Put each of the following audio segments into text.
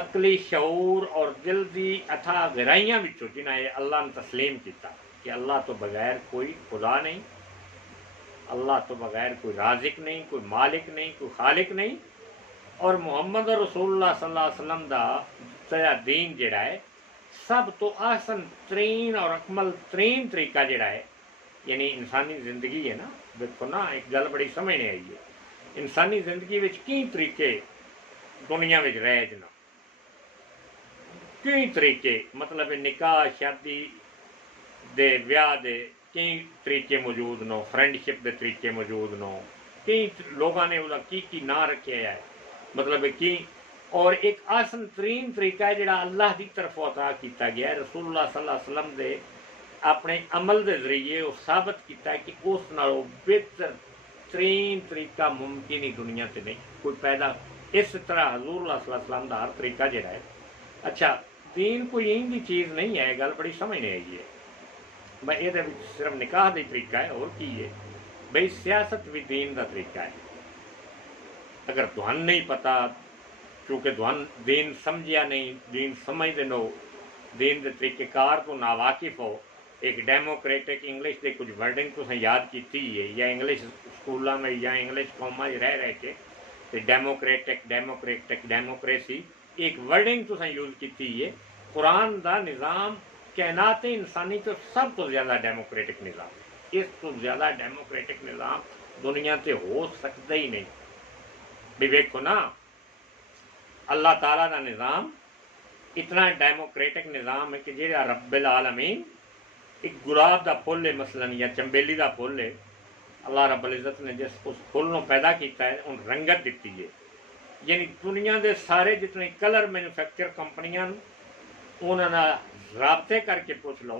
عقلی شعور اور دل دی اتھا گہرائیاں وچوں جنہاں یہ اللہ نے تسلیم کیتا کہ اللہ تو بغیر کوئی خدا نہیں، اللہ تو بغیر کوئی رازق نہیں، کوئی مالک نہیں، کوئی خالق نہیں، اور محمد رسول اللہ صلی اللہ علیہ وسلم دا دین جڑا ہے سب تو آسن ترین اور اکمل ترین طریقہ جڑا ہے، یعنی انسانی زندگی ہے نا، دیکھو نا ایک گل بڑی سمجھنے آئی ہے، انسانی زندگی وچ کئی طریقے دنیا وچ رہ جنا، کئی طریقے مطلب نکاح شادی دے ویاہ دے کئی طریقے موجود نو، فرینڈشپ دے طریقے موجود نو، کئی لوگوں نے وہ کی نہ رکھے ہے، مطلب کی، اور ایک آسن ترین طریقہ ہے جڑا اللہ کی طرف عطا کیتا گیا ہے، رسول اللہ صلی اللہ علیہ وسلم دے اپنے عمل دے ذریعے وہ ثابت کیتا ہے کہ اس نالوں بہتر ترین طریقہ ممکن ہی دنیا سے نہیں کوئی پیدا، اس طرح حضور اللہ صلی اللہ علیہ وسلم دا ہر طریقہ جڑا ہے، اچھا دین کوئی ان کی چیز نہیں ہے، گل بڑی سمجھنے آئی ہے، بھائی یہ صرف نکاح کا طریقہ ہے اور کی ہے، بھائی سیاست بھی دین کا طریقہ ہے، اگر تہن نہیں پتا چونکہ تہن دین سمجھیا نہیں، دین سمجھتے نو، دین کے طریقہ کار تو ناواقف ہو، ایک ڈیموکریٹک انگلش کے کچھ ورڈنگ تو یاد کیتی ہے، یا انگلش اسکولوں میں یا انگلش قوما رہ کے ڈیموکریٹک ڈیموکریسی ایک ورڈنگ تو یوز کیتی ہے، قرآن دا نظام کائنات انسانی تو سب تو زیادہ ڈیموکریٹک نظام، اس تو زیادہ ڈیموکریٹک نظام دنیا سے ہو سکتا ہی نہیں، بھی ویکھو نا اللہ تعالیٰ دا نظام اتنا ڈیموکریٹک نظام ہے کہ جہاں رب العالمین ایک گلاب دا پھول ہے مثلا یا چمبیلی دا پھول ہے، اللہ رب العزت نے جس اس پھول نو پیدا کیتا ہے ان رنگت دیتی ہے، یعنی دنیا دے سارے جتنے کلر مینوفیکچر کمپنیاں انہوں نے رابطے کر کے پوچھ لو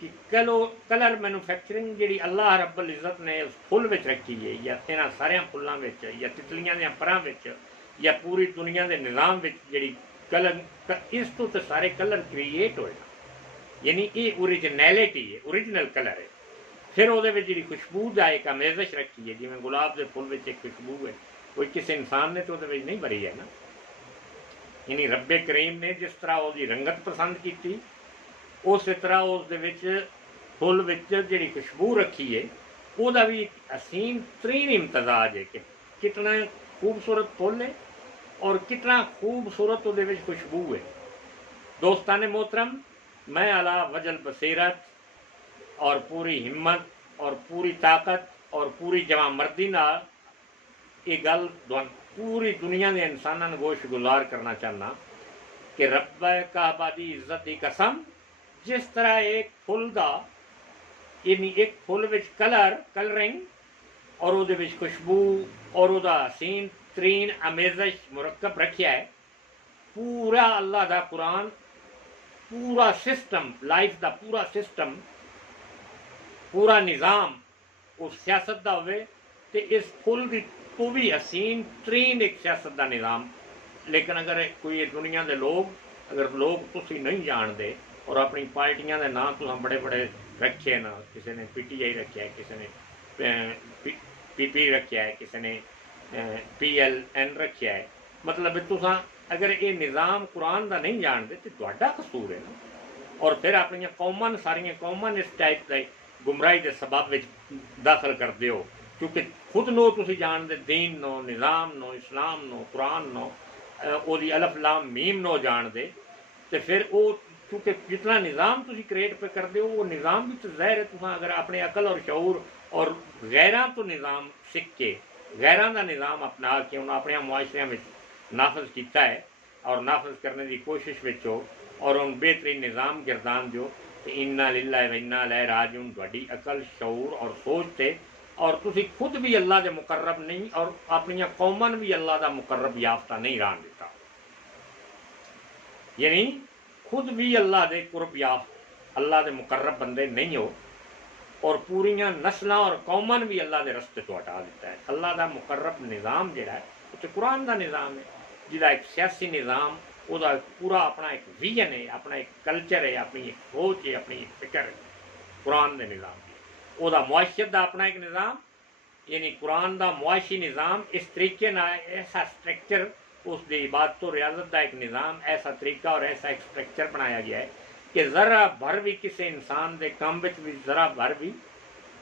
کہ کلر مینوفیکچرنگ جیڑی اللہ رب العزت نے اس پھول وچ رکھی ہے، یا یہاں سارے پھولوں وچ یا تتلیاں دے پراں وچ یا پوری دنیا دے نظام وچ جیڑی کلر اس تو سارے کلر کریٹ ہوئے، یعنی یہ اوریجنیلٹی ہے، اوریجنل کلر ہے، پھر وہ جی خوشبو کا ایک امیزش رکھی ہے، جی میں گلاب کے پھول ایک خوشبو ہے، کوئی کسی انسان نے تو وہ نہیں بھری ہے نا، یعنی رب کریم نے جس طرح وہ رنگت پسند کی اس طرح اس پھول جی خوشبو رکھی ہے وہ بھی ایک حسین ترین امتزاج ہے کہ کتنا خوبصورت پھول ہے اور کتنا خوبصورت وہ خوشبو ہے۔ دوستان محترم، میں علی وجہ البصیرت اور پوری ہمت اور پوری طاقت اور پوری جمع مردی نال یہ گل پوری دنیا کے انسانوں کو گوش گزار کرنا چاہنا کہ رب کعبہ دی عزت دی قسم، جس طرح ایک پھول دا یعنی ایک پھول وچ کلرنگ اور وہ خوشبو اور وہ حسین ترین امیزش مرکب رکھیا ہے، پورا اللہ دا قرآن پورا سسٹم لائف دا پورا سسٹم پورا نظام اس سیاست دا ہوئے تو اس پھول دی تو بھی حسین ترین ایک سیاست دا نظام، لیکن اگر کوئی دنیا دے اگر لوگ تسی نہیں جان دے اور اپنی پارٹیاں دے نام تو بڑے بڑے رکھے نا، کسی نے پی ٹی آئی رکھا ہے، کسی نے پی پی رکھا ہے، کسی نے پی ایل این رکھا ہے، مطلب تساں اگر یہ نظام قرآن دا نہیں جان دے تو تہاڈا قصور ہے نا، اور پھر اپنی قوماں ساریاں قوماں اس ٹائپ کی گمراہی کے سبب داخل کر دیو، کیونکہ خود نو تسی جان دے دین نو، نظام نو، اسلام نو، قرآن نو، او دی الف لام میم نو جان دے، تو پھر وہ کیونکہ جتنا نظام تسی کریٹ پہ کر دیو وہ نظام بھی تو ظاہر ہے، تساں اگر اپنے عقل اور شعور اور غیراں تو نظام سیکھ کے غیراں دا نظام اپنا کے انہوں اپنے معاشرے میں نافذ کیتا ہے اور نافذ کرنے کی کوشش ہو اور ان بہترین نظام گردان جو کہ انا للہ و انا الیہ راجعون تہاڈی عقل شعور اور سوچ تے، اور تسی خود بھی اللہ دے مقرب نہیں اور اپنی قوماں بھی اللہ دا مقرب یافتہ نہیں رہن دیتا، یعنی خود بھی اللہ دے قرب یافت اللہ دے مقرب بندے نہیں ہو اور پوریاں نسلاں اور قوماں بھی اللہ دے رستے تو ہٹا دیتا ہے۔ اللہ دا مقرب نظام جڑا ہے وہ قرآن دا نظام ہے، جہاں ایک سیاسی نظام وہ پورا اپنا ایک ویژن ہے، اپنا ایک کلچر ہے، اپنی ایک سوچ ہے، اپنی ایک فکر ہے، قرآن دے نظام کی وہ معاشیت دا اپنا ایک نظام، یعنی قرآن دا معاشی نظام اس طریقے نہ ایسا سٹرکچر اس دی عبادت و ریاضت کا ایک نظام، ایسا طریقہ اور ایسا ایک سٹرکچر بنایا گیا ہے کہ ذرا بھر بھی کسی انسان دے کام وچ بھی ذرا بھر بھی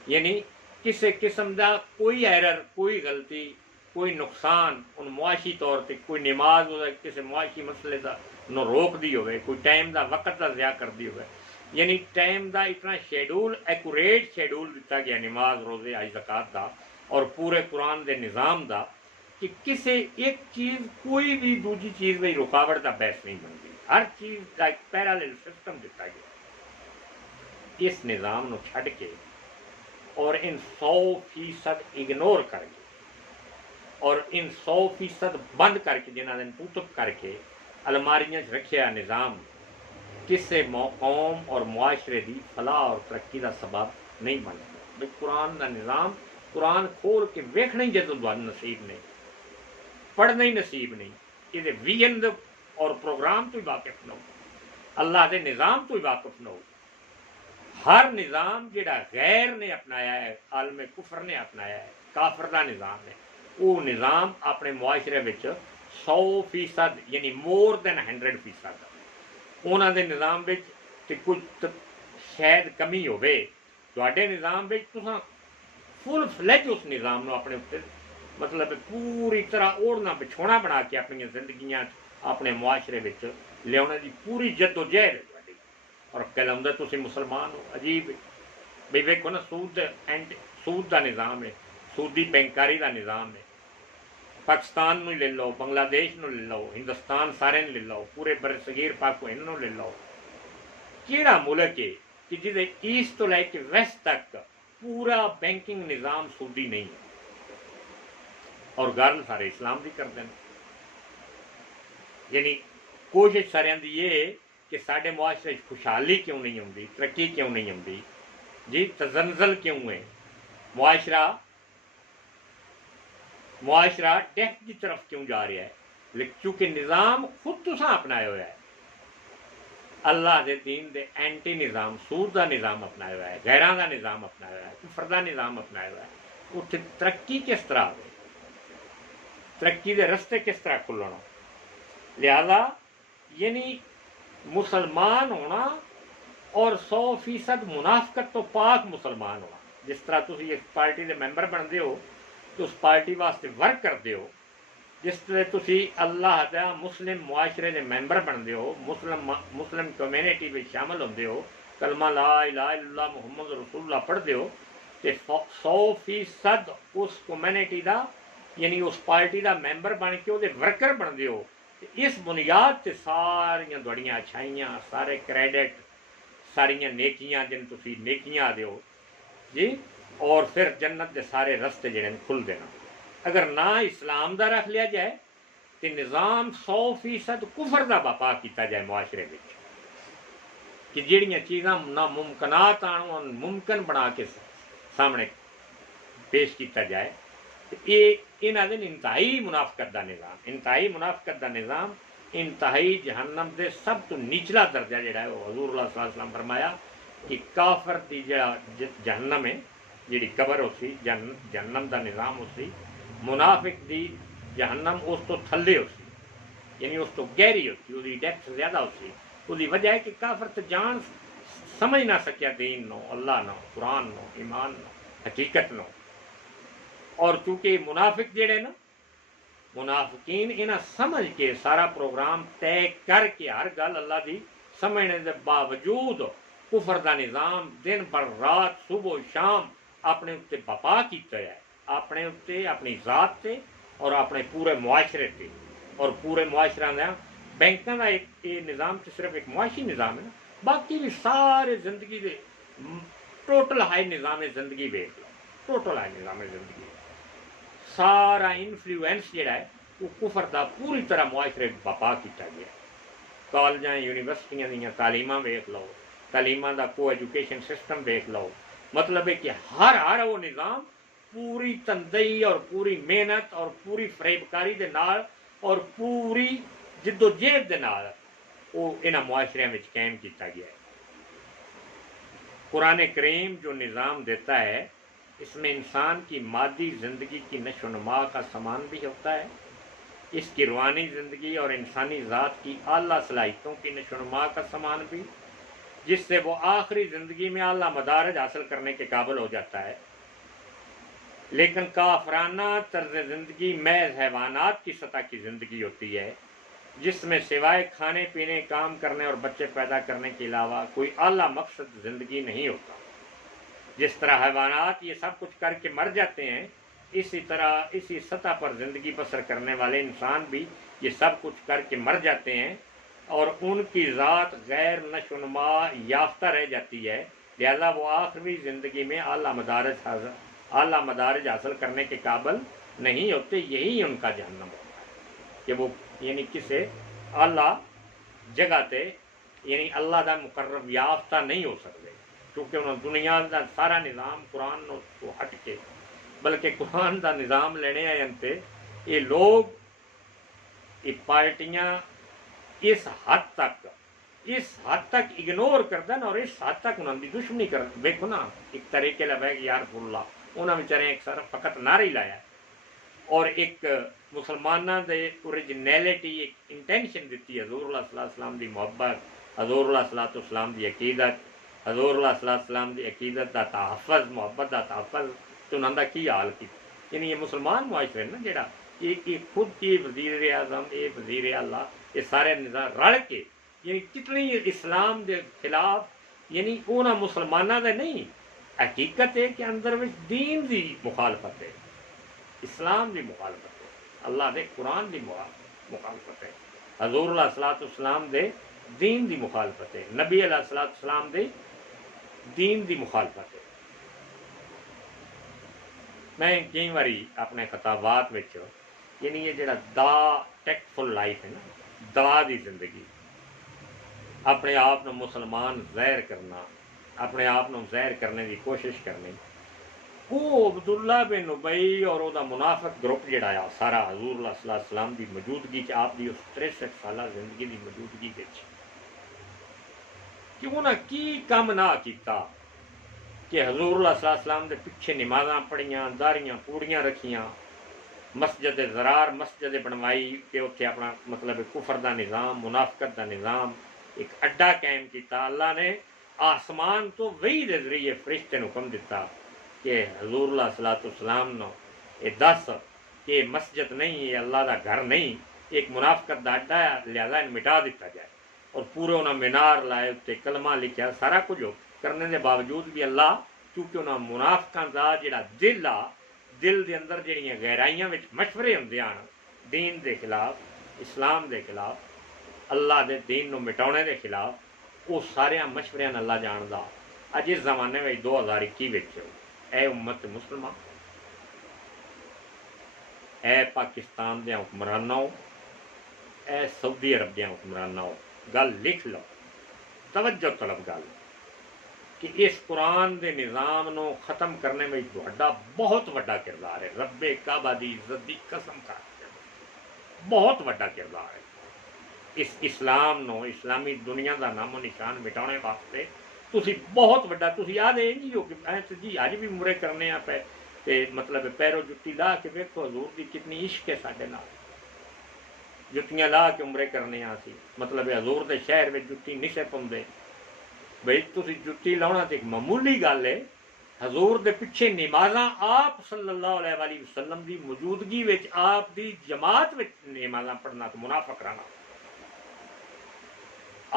یعنی کسی قسم دا کوئی ایرر، کوئی غلطی، کوئی نقصان ان معاشی طور تے کوئی نماز کسی معاشی مسئلے دا نو روک دی ہوئے، کوئی ٹائم دا وقت دا ضیاع کر دی ہوئے، یعنی ٹائم دا اتنا شیڈول ایکوریٹ شیڈول دیتا گیا نماز روزے حج زکات دا اور پورے قرآن دے نظام دا کہ کسی ایک چیز کوئی بھی دوجی چیز میں رکاوٹ دا باعث نہیں بنتی، ہر چیز کا ایک پیرالل سسٹم دیتا گیا۔ اس نظام نو چھڈ کے اور ان 100% اگنور کر کے اور ان 100% بند کر کے جنہاں دن پوتب کر کے الماریاں رکھیا نظام کسی قوم اور معاشرے دی فلاح اور ترقی دا سبب نہیں بنتا۔ بھئی قرآن دا نظام قرآن کھول کے ویکھنا ہی جدوں نصیب نہیں، پڑھنا ہی نصیب نہیں، یہ ویژن اور پروگرام تو ہی واقف نہ ہو، اللہ دے نظام تو ہی واقف نہ ہو۔ ہر نظام جڑا غیر نے اپنایا ہے، عالم کفر نے اپنایا ہے، کافر دا نظام ہے، وہ نظام اپنے معاشرے وچ 100% یعنی مور دین 100% انہاں دے نظام وچ تے کچھ شاید کمی ہوے، تواڈے نظام وچ تساں فل فلیج اس نظام نو اپنے اوپر مطلب پوری طرح اوڑھنا بچھونا بنا کے اپنی زندگیاں اپنے معاشرے وچ لیاؤنے دی پوری جد و جہد ہے تواڈی، اور کہلاؤندے تسی مسلمان ہو۔ عجیب ہے بھئی ویکھو نا، سود دا نظام ہے، سودی بینکاری دا نظام ہے، پاکستان نو لے لو، بنگلہ دیش نو لے لو، ہندوستان سارے لے لو، پورے بر صغیر پاک و ہند نو لے لو، کیڑا ملک ہے کہ جدے ایسٹ تو لے کے ویسٹ تک پورا بینکنگ نظام سودی نہیں ہے، اور گل سارے اسلام دی کرتے ہیں۔ یعنی کوشش سارے دی یہ کہ سارے معاشرے خوشحالی کیوں نہیں ہوتی، ترقی کیوں نہیں ہوتی، جی تزلزل کیوں ہے، معاشرہ ڈیتھ کی طرف کیوں جا رہا ہے، لیکن چونکہ نظام خود تساں اپنایا ہوا ہے، اللہ دے دین دے اینٹی نظام، سود دا نظام اپنایا ہوا ہے، غیراں دا نظام اپنایا ہوا ہے، کفر دا نظام اپنایا ہوا ہے، اتنے ترقی کس طرح ہوئے، ترقی دے رستے کس طرح کھلنا۔ لہذا یعنی مسلمان ہونا اور 100% منافقت تو پاک مسلمان ہونا، جس طرح تسی اس پارٹی دے ممبر بنتے ہو تو اس پارٹی واسطے ورک کرتے ہو، جس طرح تسی اللہ دا مسلم معاشرے دے ممبر بنتے ہو، مسلم کمیونٹی میں شامل ہوتے ہو، کلمہ لا الہ الا اللہ محمد رسول اللہ پڑھتے ہو، تے 100% اس کمیونٹی دا یعنی اس پارٹی دا ممبر بن کے وہ ورکر بنتے ہو، اس بنیاد تے ساریاں دوڑیاں اچھائیاں، سارے کریڈٹ، ساریاں نیکیاں جن تسی نیکیاں دیو جی، اور پھر جنت دے سارے رستے جڑے کھل دینا۔ اگر نہ اسلام دا رکھ لیا جائے تو نظام 100% کفر دا بپا کیتا جائے معاشرے میں، کہ جڑیاں چیزاں ناممکنات آن ممکن بنا کے سامنے پیش کیتا جائے، یہ انہاں دے انتہائی منافقت دا نظام، انتہائی منافقت دا نظام، انتہائی جہنم دے سب تو نچلا درجہ جڑا ہے وہ حضور اللہ صلی اللہ علیہ وسلم فرمایا کہ کافر دی جڑا جہنم ہے جڑی قبر ہو سی، جہنم دا نظام ہو سی، منافق دی جہنم اس تو تھلے ہو سی، یعنی اس تو گہری ہو سی، وہی ڈیپتھ زیادہ ہو سی، وہی وجہ ہے کہ کافر تو جان سمجھ نہ سکیا دین نو، اللہ نو، قرآن نو، ایمان نو، حقیقت نو، اور چونکہ منافق جڑے نا منافقین انہاں سمجھ کے سارا پروگرام طے کر کے ہر گل اللہ دی سمجھنے دے باوجود کفر دا نظام دن بھر رات صبح و شام اپنے اتنے بپا کیتا ہے، اپنے اتنے اپنی ذات تے اور اپنے پورے معاشرے تے، اور پورے معاشرہ دا بینکاں دا ایک یہ نظام تو صرف ایک معاشی نظام ہے نا، باقی بھی سارے زندگی دے ٹوٹل ہائی نظام زندگی ویکھ لو، ٹوٹل ہائی نظام زندگی سارا انفلوئنس جڑا ہے وہ کفر دا پوری طرح معاشرے بپا کیتا گیا۔ کالجاں یونیورسٹیاں دیاں تعلیماں ویکھ لو، تعلیماں دا کو ایجوکیشن سسٹم دیکھ لو، مطلب ہے کہ ہر وہ نظام پوری تندئی اور پوری محنت اور پوری فریبکاری دے نال اور پوری جد و جہد دے نال وہ انہاں معاشرے میں قائم کیتا گیا ہے۔ قرآن کریم جو نظام دیتا ہے اس میں انسان کی مادی زندگی کی نشو و نما کا سامان بھی ہوتا ہے، اس کی روحانی زندگی اور انسانی ذات کی اعلیٰ صلاحیتوں کی نشوونما کا سامان بھی، جس سے وہ آخری زندگی میں اعلیٰ مدارج حاصل کرنے کے قابل ہو جاتا ہے۔ لیکن کافرانہ طرز زندگی محض حیوانات کی سطح کی زندگی ہوتی ہے، جس میں سوائے کھانے پینے، کام کرنے اور بچے پیدا کرنے کے علاوہ کوئی اعلیٰ مقصد زندگی نہیں ہوتا۔ جس طرح حیوانات یہ سب کچھ کر کے مر جاتے ہیں، اسی طرح اسی سطح پر زندگی بسر کرنے والے انسان بھی یہ سب کچھ کر کے مر جاتے ہیں، اور ان کی ذات غیر نشو و نما یافتہ رہ جاتی ہے، لہذا وہ آخری زندگی میں اعلیٰ مدارج حاصل کرنے کے قابل نہیں ہوتے۔ یہی ان کا جہنم ہوتا ہے کہ وہ یعنی کسے اعلیٰ جگہ تے یعنی اللہ دا مقرب یافتہ نہیں ہو سکتے، کیونکہ انہوں دنیا دا سارا نظام قرآن کو ہٹ کے بلکہ قرآن دا نظام لینے آئے انتے یہ لوگ یہ پارٹیاں اس حد تک اگنور کردن اور اس حد تک انہوں نے دشمنی کر دیکھو نا، ایک طریقے لگے کہ یا رسول اللہ انہوں نے بیچارے ایک صرف فقط نعرہ ہی لایا اور ایک مسلمانوں دے اوریجنیلٹی ایک انٹینشن دیتی حضور اللہ صلی اللہ علیہ وسلم دی محبت، حضور اللہ صلی اللہ علیہ وسلم دی عقیدت، حضور اللہ صلی اللہ علیہ وسلم دی عقیدت دا تحفظ، محبت دا تحفظ، تو انہوں نے کی حال کی یعنی یہ مسلمان معاشرے نا جڑا یہ خود کی وزیر اعظم، یہ وزیر اعلیٰ، یہ سارے نظام رل کے یعنی کتنی اسلام دے خلاف یعنی انہاں مسلمانوں دے نہیں، حقیقت ہے کہ اندر وچ دین دی مخالفت ہے، اسلام دی مخالفت ہے، اللہ دے قرآن دی مخالفت ہے، حضور اللہ صلی اللہ علیہ وسلم دے دین دی مخالفت ہے، نبی علیہ الصلوۃ والسلام دے دین دی مخالفت ہے۔ میں کئی باری اپنے خطابات وچ یعنی یہ جڑا دا ٹیکٹ فل لائف ہے نا، دا دی زندگی، اپنے آپ نو مسلمان ظاہر کرنا، اپنے آپ نو ظاہر کرنے کی کوشش کرنی، وہ عبداللہ بن ابی اور وہ منافق گروپ جڑا آیا سارا حضور اللہ صلی اللہ علیہ وسلم دی موجودگی چ آپ دی اس 63 سالہ زندگی دی موجودگی وچ کہ انہاں کی کم نہ کیتا کہ حضور اللہ صلی اللہ علیہ وسلم دے پیچھے نمازاں پڑھیاں، داڑیاں پوڑیاں رکھیاں، مسجد زرار مسجد بنوائی کہ اتنے اپنا مطلب کفر دا نظام، منافقت دا نظام ایک اڈا قائم کیتا۔ اللہ نے آسمان تو وحی دے ذریعے فرشتے نے حکم دیتا کہ حضور اللہ صلی اللہ علیہ وسلم نو یہ دس کہ مسجد نہیں، یہ اللہ دا گھر نہیں، ایک منافقت دا اڈا ہے، لہذا ان مٹا دیتا جائے، اور پورے انہوں مینار لائے، اتنے کلمہ لکھا، سارا کچھ کرنے دے باوجود بھی اللہ کیونکہ انہوں منافقاں دا جڑا دل آ، دل دے اندر جڑیاں گہرائیاں وچ مشورے ہوندے ہن دین دے خلاف، اسلام دے خلاف، اللہ دے دین نو مٹاونے دے خلاف، وہ سارے مشوریاں اللہ جاندا۔ اج اس زمانے میں 2021 وچ اے امت مسلمہ، اے پاکستان دے حکمرانوں، اے سعودی عرب دے حکمرانوں، گل لکھ لو، توجہ طلب گل کہ اس قرآن دے نظام نو ختم کرنے میں تہاڈا بہت وڈا کردار ہے، رب کعبہ دی عزت دی قسم کر کے بہت وڈا کردار ہے۔ اس اسلام نو، اسلامی دنیا دا نام و نشان مٹانے واسطے تسی بہت وڈا، تسی آدھے نہیں ہو کہ جی اج بھی مرے کرنے پہ تے مطلب پیرو جتی لا کے ویکھو حضور دی کتنی عشق ہے ساڈے نال، جتیاں لا کے عمرے کرنے سی، مطلب حضور دے شہر وچ جتی نہیں سے پوندے، بھئی تسی جتی لاؤنا تے ایک معمولی گل ہے، حضور دے پیچھے نمازاں آپ صلی اللہ علیہ وآلہ وسلم دی موجودگی وچ آپ دی جماعت وچ نمازاں پڑھنا تو منافق رہنا،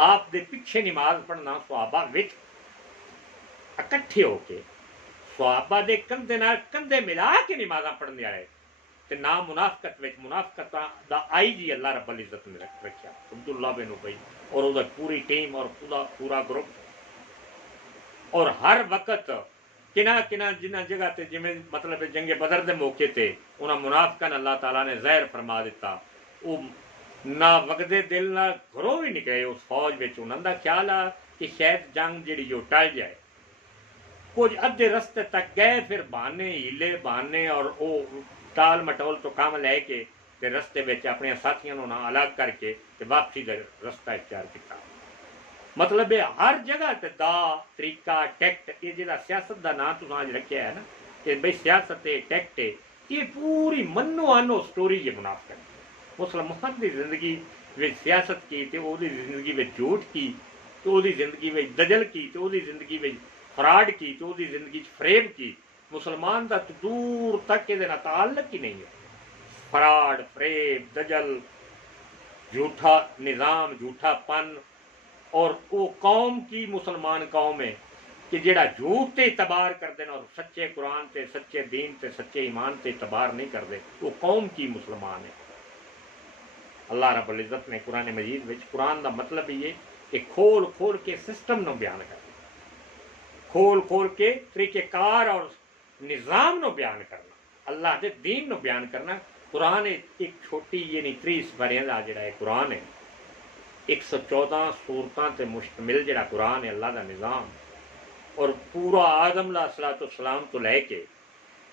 آپ دے پیچھے نماز پڑھنا صحابہ وچ اکٹھے ہو کے صحابہ دے کندھے نال کندھے ملا کے نمازاں پڑھنے والے تے نہ منافقت وچ، منافقت دا آئی جی اللہ رب العزت نے رکھیا عبداللہ بن ابی اور وہ پوری ٹیم اور پورا گروپ، اور ہر وقت کنہ جنہ جگہ تے جویں مطلب جنگ بدر دے موقع تے انہاں منافقاں اللہ تعالیٰ نے ظاہر فرما دیتا، وہ نہ وگدے دل نہ گھروں بھی نکلے اس فوج وچ، انہاں دا خیال آ کہ شاید جنگ جڑی جو ٹل جائے، کچھ ادھے رستے تک گئے، پھر بہانے ہیلے بہانے اور وہ ٹال مٹول تو کام لے کے تے رستے وچ اپنے ساتھیاں نوں الگ کر کے تے واپسی دا رستہ اختیار کیتا۔ مطلب ہے ہر جگہ تے دا طریقہ ٹیکٹ، یہ جہاں سیاست دا نام تو آج رکھا ہے نا کہ بھئی سیاست ہے ٹیکٹ ہے، یہ پوری منو آنو سٹوری یہ منافقت ہے۔ مسلمان کی زندگی میں سیاست کی تو وہ زندگی میں جھوٹ کی تو وہ زندگی میں دجل کی تو وہ زندگی میں فراڈ کی تو وہ زندگی فریب کی مسلمان کا تو دور تک یہ تعلق ہی نہیں ہے فراڈ فریب دجل جھوٹا نظام جھوٹا پن اور وہ قوم کی مسلمان قوم ہے کہ جڑا جھوٹ تے اعتبار کرتے ہیں اور سچے قرآن تے سچے دین تے سچے ایمان تے اعتبار نہیں کرتے وہ قوم کی مسلمان ہے اللہ رب العزت نے قرآن مجید وچ قرآن دا مطلب یہ کہ کھول کھول کے سسٹم نو بیان کرنا کھول کھول کے طریقہ کار اور نظام نو بیان کرنا اللہ دے دین نو بیان کرنا قرآن ایک چھوٹی یعنی 30 بریاں دا جڑا ہے قرآن ہے 114 سورتاں تے مشتمل جڑا قرآن ہے اللہ دا نظام اور پورا آدم علیہ الصلوۃ والسلام تو لے کے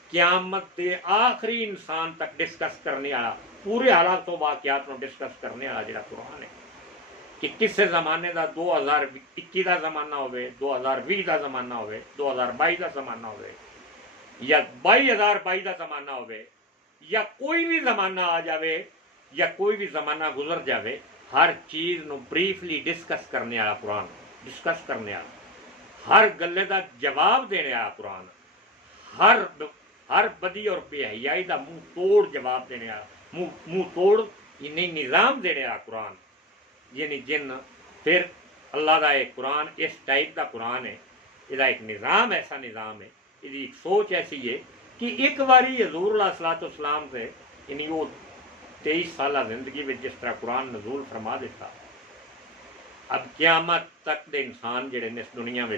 قیامت دے آخری انسان تک ڈسکس کرنے والا پورے حالات و واقعات کو ڈسکس کرنے والا جڑا قرآن ہے کہ کس زمانے دا 2021 دا زمانہ ہوئے 2020 دا زمانہ ہوئے 2022 دا زمانہ ہوئے یا 2022 دا زمانہ ہوئے یا کوئی بھی زمانہ آ جاوے یا کوئی بھی زمانہ گزر جاوے ہر چیز نو بریفلی ڈسکس کرنے والا قرآن ڈسکس کرنے والا ہر گلے دا جواب دینے والا قرآن ہر بدی اور بے حیائی دا منہ توڑ جواب دینے والا منہ توڑ یعنی نظام دینے والا قرآن یعنی جن پھر اللہ دا ایک قرآن اس ٹائپ دا قرآن ہے یہ ایک نظام ایسا نظام ہے یہ ایک سوچ ایسی ہے کہ ایک باری حضور علیہ الصلوۃ والسلام سے یعنی وہ 23 سالہ زندگی میں جس طرح قرآن نزول فرما دیتا اب قیامت تک دے انسان جڑے نے اس دنیا میں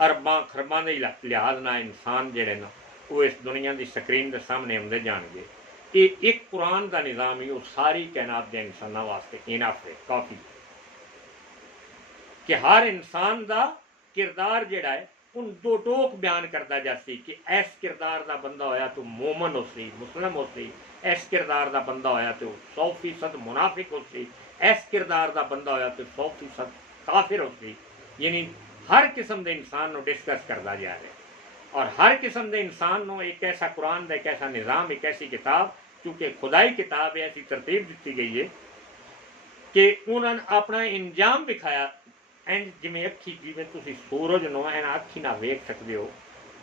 ارباں خرباں دے لحاظ نہ انسان جڑے نا وہ اس دنیا دی سکرین دے سامنے آتے جان گے یہ ایک قرآن دا نظام ہی وہ ساری کائنات دے انسانوں واسطے انف ہے کافی کہ ہر انسان دا کردار جڑا ہے ان دو ٹوک بیان کرتا جاسی کہ ایس کردار دا بندہ ہویا تو مومن ہو سی مسلم ہو سی ایس کردار دا بندہ ہویا تو 100% منافق ہو سی ایس کردار دا بندہ ہویا تو 100% کافر ہو سی یعنی ہر قسم دے انسان نو ڈسکس کرتا جا رہا ہے اور ہر قسم دے انسان نو ایک ایسا قرآن دا ایک ایسا نظام ایک ایسی کتاب کیونکہ خدائی کتاب ہے ایسی ترتیب دیتی گئی ہے کہ انہوں نے اپنا انجام دکھایا جی اکھی جی تھی سورج نو اینا اکھی نہ ویک سکتے ہو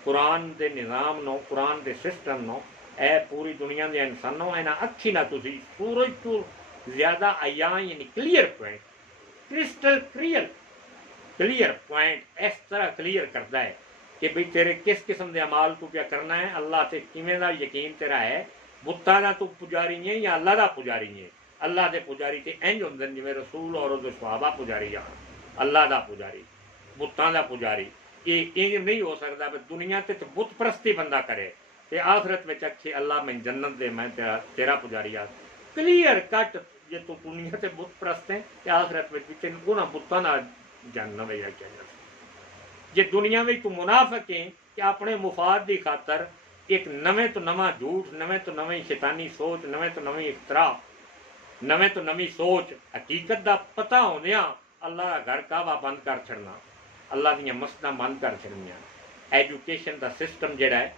قرآن دے نظام نو قرآن دے سسٹم نو اے پوری دنیا دے انسانوں اینا اکھی نہ تھی سورج تو زیادہ عیاں یعنی clear point crystal clear point اس طرح کلیئر کرتا ہے کہ بھئی تیرے کس قسم دے عمال تو کیا کرنا ہے اللہ تے کیویں دا یقین تیرا ہے بتاں دا تو پجاری ہے یا اللہ دا پجاری ہے اللہ دے پجاری تے انج ہوندے جویں رسول اور دے صحابہ پجاری آن اللہ دا پجاری بتاں دا پجاری یہ انج نہیں ہو سکتا کہ دنیا تے بت پرستی بندہ کرے تے آخرت وچ اکھے اللہ میں جنت دے میں تیرا پجاری آ کلیئر کٹ جے تو دنیا تے بت پرست ہیں تے آخرت وچ تے انہاں بتاں نال جنت وچ کیا جا جے دنیا میں تو منافق ہیں کہ اپنے مفاد دی خاطر ایک نویں تو نواں جھوٹ نویں تو نویں شیطانی سوچ نویں تو نویں اختراع نویں تو نویں سوچ حقیقت دا پتہ ہوندیاں اللہ کا گھر کعبہ بند کر چھڑنا اللہ دیا مسجداں بند کر چھڑنیاں ایجوکیشن دا سسٹم جڑا ہے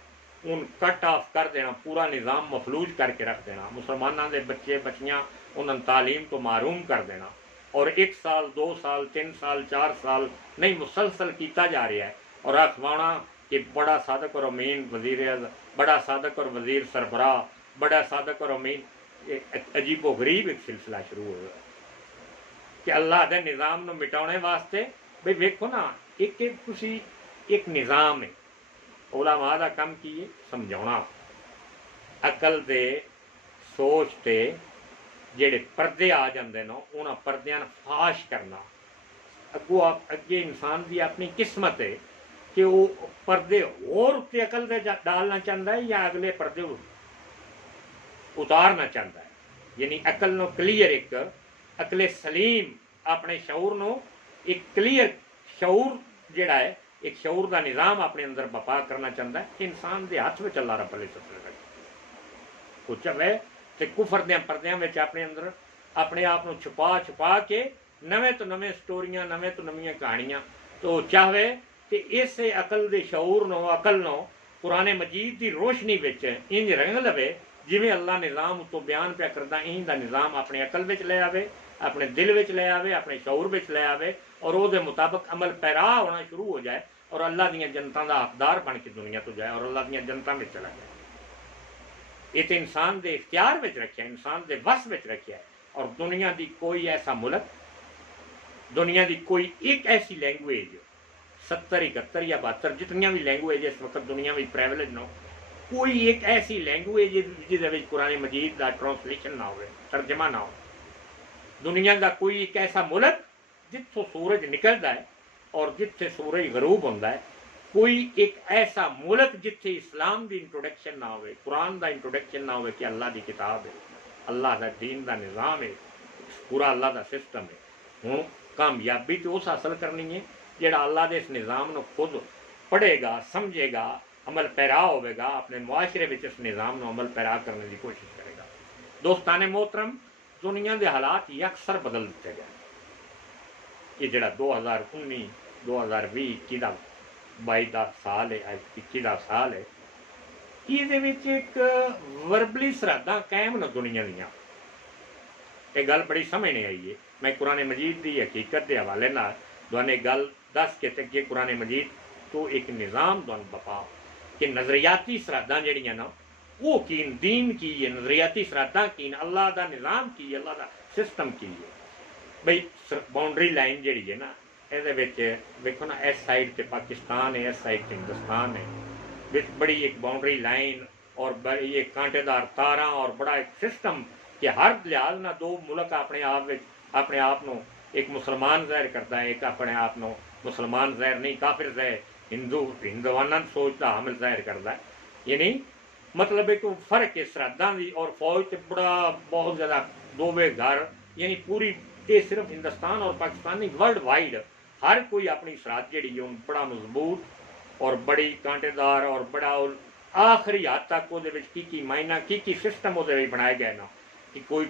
ان کٹ آف کر دینا پورا نظام مفلوج کر کے رکھ دینا مسلمانوں دے بچے بچیاں انہوں تعلیم تو محروم کر دینا اور 1 سال 2 سال 3 سال 4 سال نہیں مسلسل کیتا جا رہا ہے اور اخوانا کہ بڑا صادق اور امین وزیر بڑا صادق اور وزیر سربراہ بڑا صادق اور امین عجیب و غریب ایک سلسلہ شروع ہو گیا کہ اللہ دے نظام نو مٹاؤنے واسطے بھئی ویکھو نا ایک نظام ہے علماء دا کم کی سمجھانا عقل دے سوچ تے جڑے پردے آ جاندے نو انہاں پردیاں فاش کرنا اگے انسان دی اپنی قسمت ہے کہ وہ پردے اور تے عقل دے ڈالنا چاہتا ہے یا اگلے پردے اتارنا چاہتا ہے یعنی عقل نو کلیئر ایک عقل سلیم اپنے شعور نو ایک کلیئر شعور جڑا ہے ایک شعور دا نظام اپنے اندر بپا کرنا چاہتا ہے کہ انسان دے ہاتھ میں اللہ رب العزت نے کچھ ہے تے کفر دیاں پردیاں وچ اپنے اندر اپنے آپ نو چھپا کے نویں تو نویں سٹوریاں نویں تو نویں کہانیاں تو چاہے تے اس عقل دے شعور نو عقل نو قرآن مجید دی روشنی وچ انج رنگ لوے جویں اللہ نظام اتوں بیان پیا کرتا این دا نظام اپنے عقل وچ لے آوے، اپنے دل وچ لے آوے، اپنے شعور وچ لے آوے اور وہ دے مطابق عمل پیرا ہونا شروع ہو جائے اور اللہ دیاں جنتاں دا حقدار بن کے دنیا تو جائے اور اللہ دیاں جنتاں میں چلا جائے۔ یہ تو انسان دے اختیار وچ رکھیا، انسان دے وس وچ رکھیا ہے۔ اور دنیا دی کوئی ایسا ملک، دنیا دی کوئی ایک ایسی لینگویج 70 71 یا 72 جتنیاں بھی لینگویج اس وقت دنیا میں پریویلیج نہ ہو، کوئی ایک ایسی language جہدے Quran Majeed the translation نہ ہوئے، ترجمہ نہ ہو۔ دنیا دا کوئی ایک ایسا ملک جتوں سورج نکلتا ہے اور جتھے سورج غروب ہوتا ہے، کوئی ایک ایسا ملک جتھے اسلام دی انٹروڈکشن نہ ہوئے، قرآن دا انٹروڈکشن نہ ہوئے کہ اللہ دی کتاب ہے، اللہ دا دین دا نظام ہے، پورا اللہ دا سسٹم ہے۔ ہوں کامیابی تو اس حاصل کرنی ہے جڑا اللہ دے اس نظام نو خود پڑھے گا، سمجھے گا، عمل پیرا ہوئے گا، اپنے معاشرے میں اس نظام نو عمل پیرا کرنے کی کوشش کرے گا۔ دوستان محترم، دنیا دے حالات یکسر بدل دیتے گئے۔ یہ جڑا 2019 2020 22 دا سال ہے، 21 دا سال ہے، یہ ایک وربلی سرحداں قائم نہ دنیا دیاں۔ یہ گل بڑی سمجھنے آئی ہے۔ میں قرآن مجید دی حقیقت دے حوالے نال دوانے گل دس کے تک قرآن مجید تو ایک نظام دون بپا کہ نظریاتی سرحداں جڑیاں نا وہ کین، دین کی ہے، نظریاتی سرحداں کین، اللہ دا نظام کی ہے، اللہ دا سسٹم کی ہے۔ بھئی باؤنڈری لائن جڑی ہے نا، یہ دیکھو نا، اس سائڈ تے پاکستان ہے، اس سائڈ تے ہندوستان ہے، بڑی ایک باؤنڈری لائن اور بڑی ایک کانٹے دار تاراں اور بڑا ایک سسٹم کہ ہر لحاظ نہ دو ملک اپنے آپ نو ایک مسلمان ظاہر کرتا ہے، ایک اپنے آپ نو مسلمان ظاہر نہیں، کافر ظاہر، ہندوانہ سوچ کا حامل ظاہر کرتا ہے۔ یعنی مطلب ہے کہ فرق ہے سرحداں دی اور فوج تے بڑا بہت زیادہ دووے گھر، یعنی پوری یہ صرف ہندوستان اور پاکستان نہیں، ورلڈ وائڈ ہر کوئی اپنی سرحد جڑی ہے بڑا مضبوط اور بڑی کانٹے دار اور بڑا آخری حد تک وہ کی مائنہ کی سسٹم وہ بنایا گیا نا کہ کوئی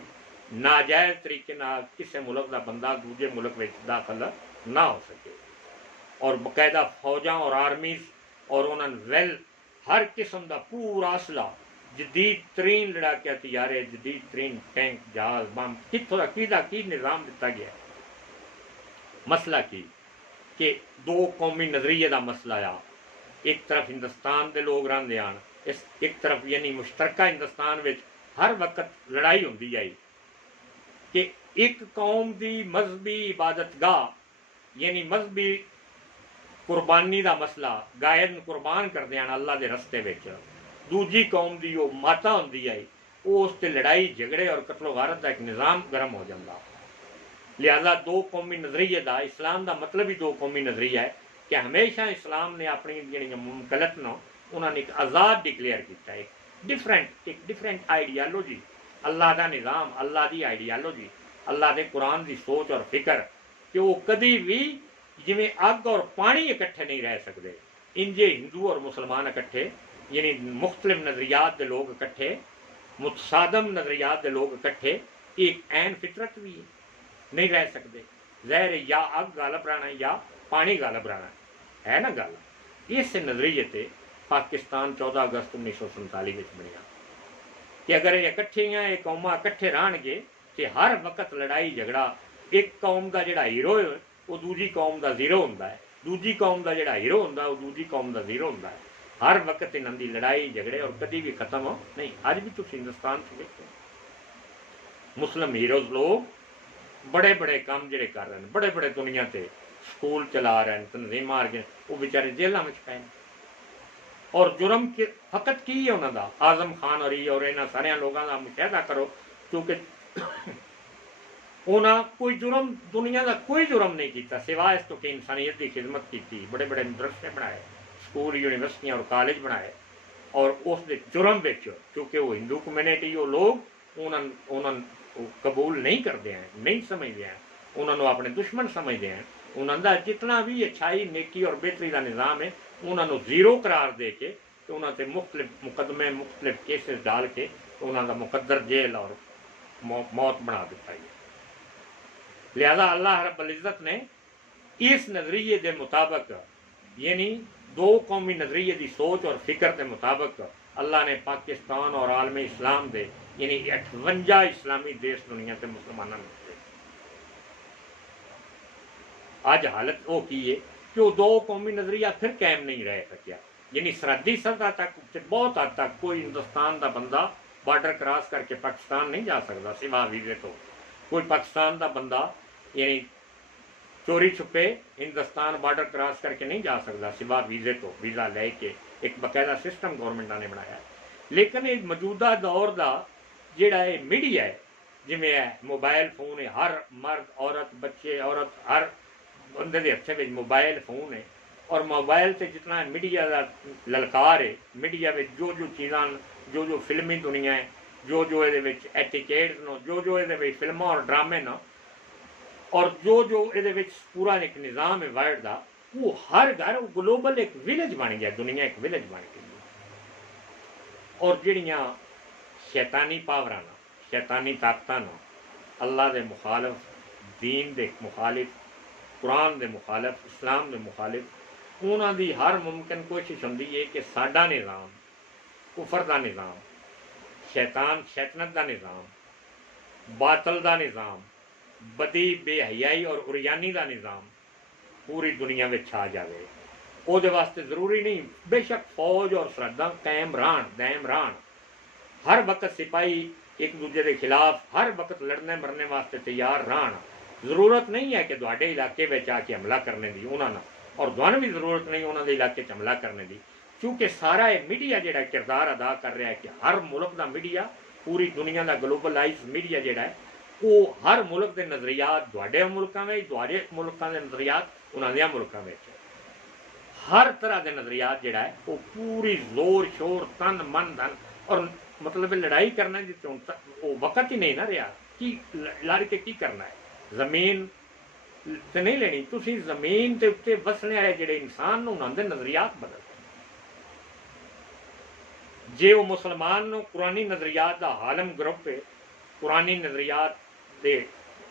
ناجائز طریقے نہ کسی ملک کا بندہ دوجے ملک میں داخل نہ ہو سکے، اور باقاعدہ فوجاں اور آرمیز اور انہوں نے ہر قسم کا پورا اسلحہ، جدید ترین لڑاکیا طیارے، جدید ترین ٹینک، جہاز، بم، کتوں کا کی نظام دیتا گیا ہے۔ مسئلہ کی کہ دو قومی نظریے کا مسئلہ آ، ایک طرف ہندوستان کے لوگ رہتے ہیں، ایک طرف یعنی مشترکہ ہندوستان میں ہر وقت لڑائی ہوتی آئی کہ ایک قوم دی مذہبی عبادت گاہ یعنی مذہبی قربانی دا مسئلہ، گائے قربان کرتے ہیں اللہ دے رستے میں، دوجی قوم دی وہ ماتا ہوتی آئی، وہ اس تے لڑائی جھگڑے اور قتل و غارت کا ایک نظام گرم ہو جاتا۔ لہذا دو قومی نظریے دا، اسلام دا مطلب ہی دو قومی نظریہ ہے کہ ہمیشہ اسلام نے اپنی جڑی مملکت نو انہوں نے ایک آزاد ڈکلیئر کیتا ہے، ایک ڈفرینٹ آئیڈیالوجی، اللہ دا نظام، اللہ دی آئیڈیالوجی، اللہ دے قرآن دی سوچ اور فکر کہ وہ کدی بھی جویں اگ اور پانی اکٹھے نہیں رہ سکتے، انجے ہندو اور مسلمان اکٹھے، یعنی مختلف نظریات دے لوگ اکٹھے، متصادم نظریات دے لوگ اکٹھے، ایک عین فطرت بھی نہیں رہ سکتے۔ ظاہر ہے یا اگ غالب رہنا یا پانی غالب رہنا ہے نا گل۔ اس نظریے تے پاکستان 14 اگست 1947 بنیا کہ اگر یہ اکٹھے ہیں، یہ قوما اکٹھے رہن گے کہ ہر وقت لڑائی جھگڑا، ایک قوم دا جڑا ہیرو ہے وہ دوجی قوم دا زیرو ہوتا ہے، دوجی قوم دا جڑا ہیرو ہوتا ہے وہ دوجی قوم دا زیرو ہوتا ہے، ہر وقت انہوں دی لڑائی جھگڑے اور کدی بھی ختم ہو نہیں۔ اج بھی تم ہندوستان سے دیکھو مسلم ہیروز لوگ بڑے بڑے کام جڑے کر رہے ہیں، بڑے بڑے دنیا تے سکول چلا رہے ہیں، تنظیم آ رہے ہیں، وہ بیچارے جیلوں میں پے اور جرم فقط کی ہے انہوں دا، اعظم خان اور یہاں سارے لوگوں کا مشاہدہ کرو کیونکہ انہاں کوئی جرم دنیا کا کوئی جرم نہیں کیتا سوائے اس تو کہ انسانیت کی خدمت کی، بڑے بڑے مدرسے بنائے، سکول یونیورسٹیاں اور کالج بنائے، اور اس دے جرم بچ کیونکہ وہ ہندو کمیونٹی وہ لوگ انہوں قبول نہیں کرتے ہیں، نہیں سمجھتے ہیں، انہوں نے اپنے دشمن سمجھتے ہیں، انہوں کا جتنا بھی اچھائی نیکی اور بہتری کا نظام ہے انہوں نے زیرو قرار دے کے انہوں نے مختلف مقدمے مختلف کیسز ڈال کے انہوں کا مقدر جیل اور موت بنا دیتا ہے۔ لہذا اللہ رب العزت نے اس نظریے دے مطابق یعنی دو قومی نظریے دی سوچ اور فکر کے مطابق اللہ نے پاکستان اور عالم اسلام دے یعنی 58 اسلامی دیش دنیا سے مسلمانوں نے اج حالت وہ کی ہے کہ وہ دو قومی نظریہ پھر قائم نہیں رہ سکیا، یعنی سرحدی سطح تک بہت حد تک کوئی ہندوستان دا بندہ بارڈر کراس کر کے پاکستان نہیں جا سکتا سوا ویزے تو، کوئی پاکستان دا بندہ یعنی چوری چھپے ہندوستان بارڈر کراس کر کے نہیں جا سکتا سوا ویزے تو، ویزا لے کے ایک باقاعدہ سسٹم گورنمنٹ نے بنایا ہے۔ لیکن یہ موجودہ دور دا جڑا ہے میڈیا ہے جویں ہے موبائل فون ہے، ہر مرد عورت بچے عورت ہر بندے دے ہتھے وچ موبائل فون ہے، اور موبائل سے جتنا میڈیا دا للکار ہے، میڈیا وچ جو چیزاں جو فلمی دنیا ہے، جو یہ ایٹیکیٹس نو جو یہ فلموں اور ڈرامے نو، اور جو یہ پورا ایک نظام ہے ورلڈ دا، وہ ہر گھر گلوبل ایک ولیج بن گیا، دنیا ایک ولیج بن گئی۔ اور جڑیاں شیطانی پاوراں شیطانی طاقتاں اللہ دے مخالف، دین دے مخالف، قرآن دے مخالف، اسلام دے مخالف، انہاں دی ہر ممکن کوشش ہوندی ہے کہ ساڈا نظام، کفر دا نظام، شیطنت دا نظام، باطل دا نظام، بدی بے حیائی اور عریانی دا نظام پوری دنیا میں چھا جاوے۔ وہ دے واسطے ضروری نہیں بے شک فوج اور سرحداں قائم رہن دائم رہن، ہر وقت سپاہی ایک دوجے دے خلاف ہر وقت لڑنے مرنے واسطے تیار رہن، ضرورت نہیں ہے کہ تواڈے علاقے میں آ کے حملہ کرنے دی انہاں نہ، اور دونوں بھی ضرورت نہیں انہاں دے علاقے چ حملہ کرنے دی، کیونکہ سارا یہ میڈیا جڑا کردار ادا کر رہا ہے کہ ہر ملک دا میڈیا، پوری دنیا دا گلوبلائز میڈیا جڑا ہے وہ ہر ملک دے نظریات تواڈے ملکاں میں، تواڈے ملکاں دے نظریات انہاں دے ملکاں میں، ہر طرح دے نظریات جڑا ہے وہ پوری زور شور تن من دھن، اور مطلب لڑائی کرنا وہ وقت ہی نہیں نہ رہا، کی لڑ کے کی کرنا ہے، زمین تے نہیں لینی، تسی زمین تے اتنے وسنے والے جڑے انسان انہاں دے نظریات بدل جے وہ مسلمان نو قرآنی نظریات دا عالم گروپ ہے، قرآنی نظریات دے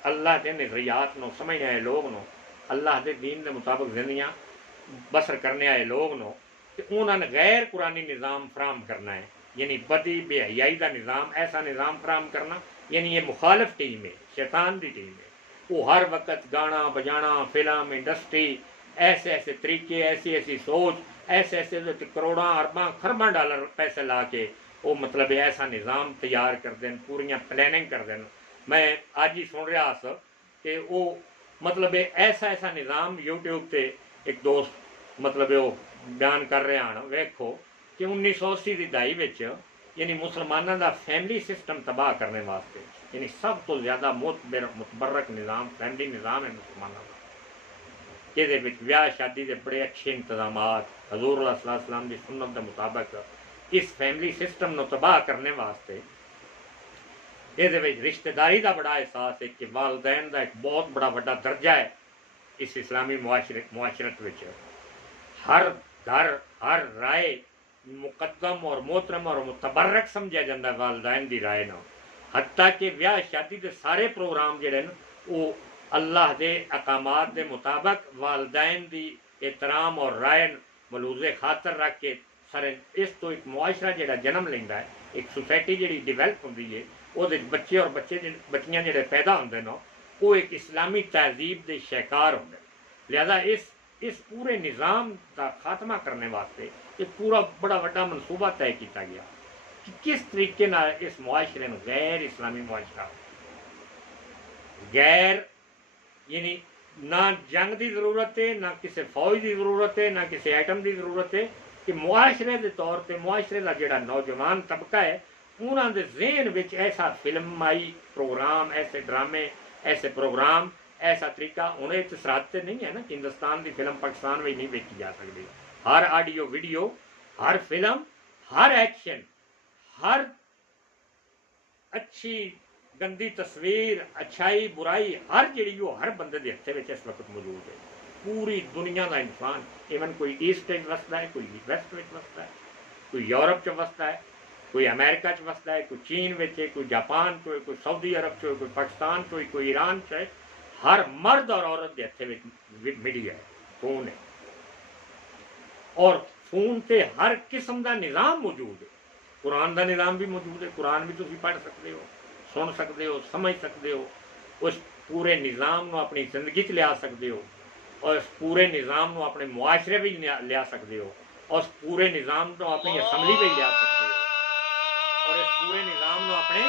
اللہ دے نظریات نو سمجھنے والے لوگ نو، اللہ دے دین دے مطابق زندگیاں بسر کرنے والے لوگ نو، کہ انہوں نے غیر قرآنی نظام فراہم کرنا ہے، یعنی بدی بے حیائی دا نظام، ایسا نظام فراہم کرنا، یعنی یہ مخالف ٹیم ہے، شیطان دی ٹیم ہے، وہ ہر وقت گانا بجانا فلم انڈسٹری ایسے ایسے طریقے، ایسی ایسی سوچ، ایسے ایسے کروڑاں ارباں خرباں ڈالر پیسے لا کے وہ مطلب ایسا نظام تیار کر دیں، پوریاں پلاننگ کر دیں۔ میں آج ہی سن رہا سا کہ وہ مطلب ایسا ایسا نظام یوٹیوب تے ایک دوست مطلب وہ بیان کر رہے ہیں، ویکھو کہ 1980 کی دہائی وچ یعنی مسلمانوں دا فیملی سسٹم تباہ کرنے واسطے، یعنی سب تو زیادہ متبرک نظام فیملی نظام ہے مسلمانوں کا، یہ ویاہ شادی دے بڑے اچھے انتظامات حضور اللہ صلی اللہ علیہ وسلم کی سنت کے مطابق اس فیملی سسٹم نو تباہ کرنے واسطے یہ رشتہ داری کا بڑا احساس ہے کہ والدین کا ایک بہت بڑا درجہ ہے اس اسلامی معاشرت وچ، ہر گھر ہر رائے مقدم اور محترم اور متبرک سمجھا جاتا ہے والدین دی رائے نہ، حتیٰ کہ ویاہ شادی کے سارے پروگرام جڑے نا وہ اللہ دے اقامات دے مطابق والدین دی احترام اور رائے ملوز خاطر رکھ کے سارے، اس تو ایک معاشرہ جڑا جنم لینا ہے، ایک سوسائٹی جڑی ڈیولپ ہوتی ہے، وہ بچے اور بچیاں جڑے پیدا ہوتے ہیں وہ ایک اسلامی تہذیب دے شکار ہوتے ہیں۔ لہذا اس پورے نظام کا خاتمہ کرنے واسطے ایک پورا بڑا منصوبہ طے کیا گیا کہ کس طریقے نال اس معاشرے نو غیر اسلامی معاشرہ، غیر یعنی نہ جنگ دی ضرورت ہے، نہ کسی فوج دی ضرورت ہے، نہ کسی ایٹم دی ضرورت ہے، کہ معاشرے دے طور پہ معاشرے کا جڑا نوجوان طبقہ ہے انہوں دے ذہن وچ ایسا فلمائی پروگرام، ایسے ڈرامے، ایسے پروگرام، ایسا طریقہ انہیں سرحد سے نہیں ہے نا کہ ہندوستان دی فلم پاکستان میں نہیں ویکھی جا سکتی، ہر آڈیو ویڈیو، ہر فلم، ہر ایکشن، ہر اچھی گندی تصویر، اچھائی برائی، ہر جڑی وہ ہر بندے دے ہتھے وچ اس وقت موجود ہے، پوری دنیا کا انسان، ایون کوئی ایسٹ وستا ہے، کوئی ویسٹ وستا ہے، کوئی یورپ وستا ہے، کوئی امریکہ وستا ہے، کوئی چین وچ ہے، کوئی جاپان چ ہے، کوئی سعودی عرب چ ہے، کوئی پاکستان چ ہے، کوئی ایران چ ہے، ہر مرد اور عورت کے ہتھے میڈیا ہے، فون ہے، اور فون تے ہر قسم کا نظام موجود ہے، قرآن دا نظام بھی موجود ہے، قرآن بھی تسی پڑھ سکتے ہو، سن سکتے ہو، سمجھ سکتے ہو، اس پورے نظام نو اپنی زندگی چ لیا سکتے ہو، اور اس پورے نظام نو اپنے معاشرے بھی لیا سکتے ہو، اور اس پورے نظام نو اپنی اسمبلی بھی لیا سکتے ہو، اور اس پورے نظام نو اپنے